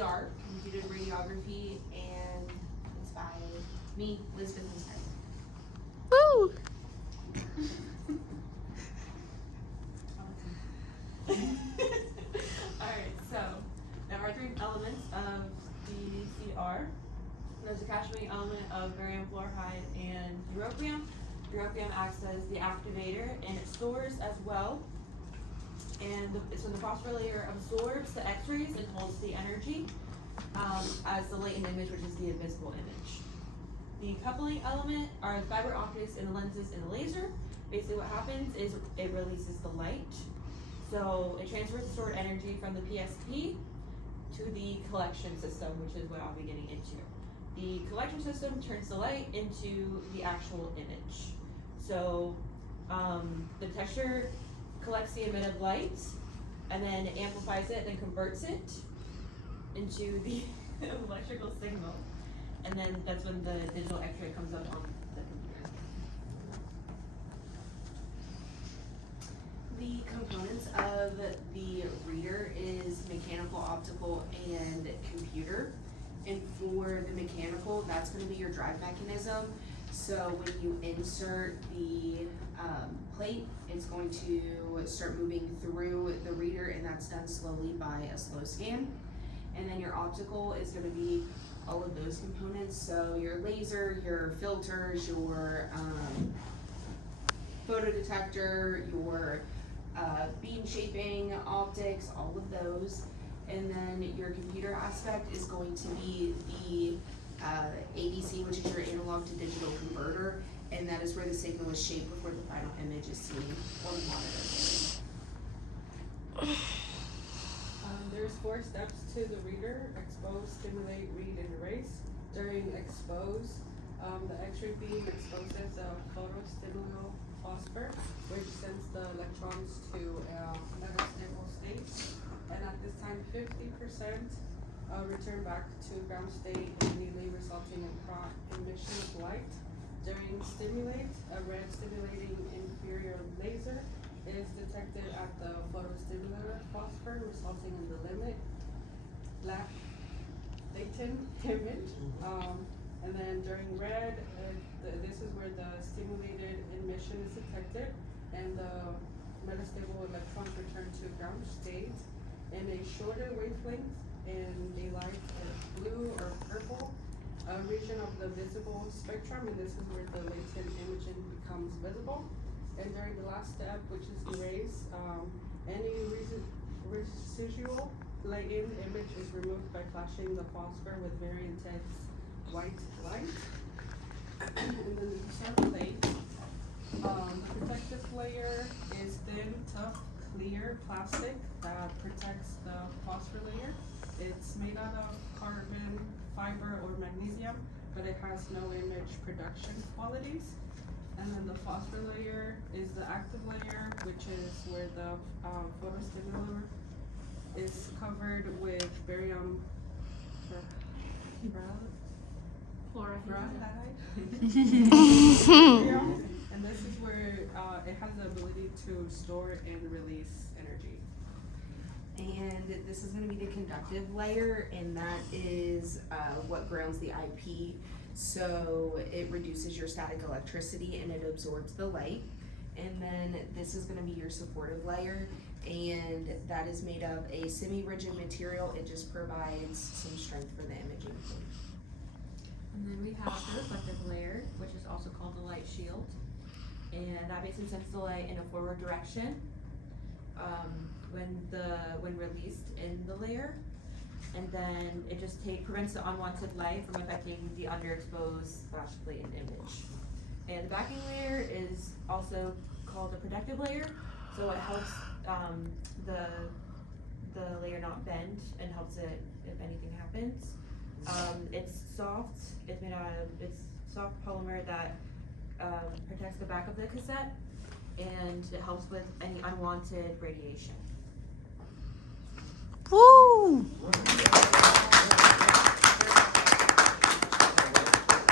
CR, Computed Radiography, and it's by me, Elizabeth Insight. Woo! Alright, so there are three elements of the CR. There's a catchment element of barium fluoride and europium. Europium acts as the activator and it stores as well. And so the phosphor layer absorbs the X-rays and holds the energy as the latent image, which is the invisible image. The coupling element are the fiber optics and the lenses and the laser. Basically what happens is it releases the light. So it transfers the stored energy from the PSP to the collection system, which is what I'll be getting into. The collection system turns the light into the actual image. So the detector collects the emitted light and then amplifies it, then converts it into the electrical signal. And then that's when the digital X-ray comes up on the computer. The components of the reader is mechanical, optical, and computer. And for the mechanical, that's going to be your drive mechanism. So when you insert the plate, it's going to start moving through the reader, and that's done slowly by a slow scan. And then your optical is going to be all of those components. So your laser, your filters, your photodetector, your beam shaping optics, all of those. And then your computer aspect is going to be the ADC, which is your analog to digital converter, and that is where the signal is shaped before the final image is seen on the monitor. There's 4 steps to the reader: expose, stimulate, read, and erase. During expose, the X-ray beam exposes a photostimulal phosphor, which sends the electrons to a metastable state. And at this time, 50% return back to ground state, immediately resulting in emission of light. During stimulate, a red stimulating inferior laser is detected at the photostimulator phosphor, resulting in the latent image. And then during red, this is where the stimulated emission is detected, and the metastable electrons return to ground state in a shorter wavelength in daylight blue or purple region of the visible spectrum, and this is where the latent imaging becomes visible. And during the last step, which is erase, any residual latent image is removed by flashing the phosphor with very intense white light. And then the cell plate, the protective layer is thin, tough, clear plastic that protects the phosphor layer. It's made out of carbon fiber or magnesium, but it has no image production qualities. And then the phosphor layer is the active layer, which is where the photostimulator is covered with barium fluoride. And this is where it has the ability to store and release energy. And this is going to be the conductive layer, and that is what grounds the IP. So it reduces your static electricity and it absorbs the light. And then this is going to be your supportive layer, and that is made of a semi-rigid material. It just provides some strength for the imaging. And then we have the reflective layer, which is also called the light shield. And that basically sends the light in a forward direction when released in the layer. And then it just prevents the unwanted light from affecting the underexposed flash plate and image. And the backing layer is also called a protective layer, so it helps the layer not bend and helps it if anything happens. It's soft. It's made out of soft polymer that protects the back of the cassette, and it helps with any unwanted radiation. Woo!